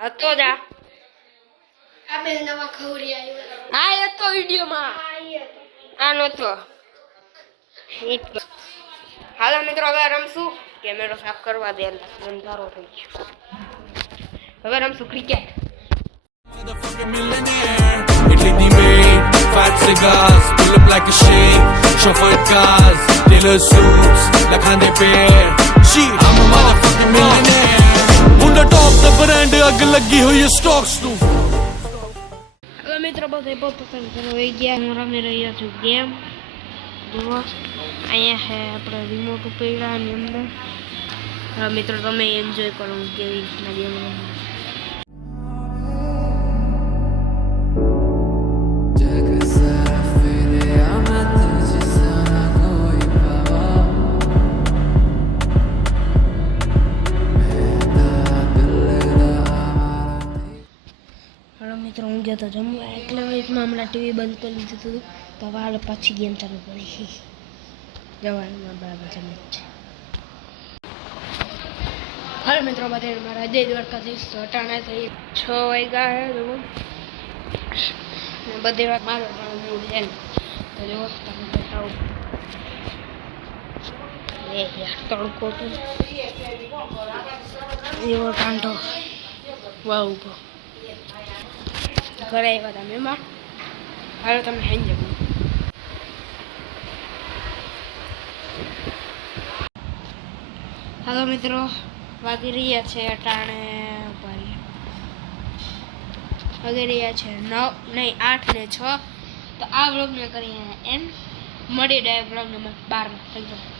હતો જા આ બે નવા ખવરી આવ્યો આ હતો વિડિયોમાં આ નતો હાલો મિત્રો હવે રમશું કેમેરો સાફ કરવા દે અંધારો થઈ ગયો હવે રમશું cricket Italy the main, fat cigars, pull up like a shake, chauffeur cars, tailor suits, like Hande Pair. Shit, I'm a motherfucking millionaire. Bunda top the brand, ag lagi hui stocks tu. હવે મિત્રો બધે પોતપોતાની ઘરે વહી ગયા હું રમી રહ્યો છું ગેમ જુઓ અહીંયા છે આપણે રિમોટ ઉપેડાની અંદર હવે મિત્રો તમે એન્જોય કરો કેવી રીતના ગેમ રમો મિત્રો હું ગયો તો જમવા એટલે વચમાં હમણાં ટીવી બંધ કરી દીધું હતું તો હવે હાલ પાછી ગેમ ચાલુ કરી જવાનું બરાબર જમે છે હાલ મિત્રો બધા મારા જય દ્વારકાધીશ અટાણા થઈ 6 વાગ્યા છે બધે મારો મૂડ છે તો જો તમે બતાવો તડકો તો એવો કાંઠો વાહ ઉભો ઘરે આવ્યા હતા મહેમાન હાલો તમે હેન જવું હાલો મિત્રો વાગી રહ્યા છે અટાણે વાગી રહ્યા છે 9 નહીં 8 ને 6 તો આ વ્લોગને કરીએ એમ મળી ડાય વ્લોગ નંબર 12 થઈ ગયો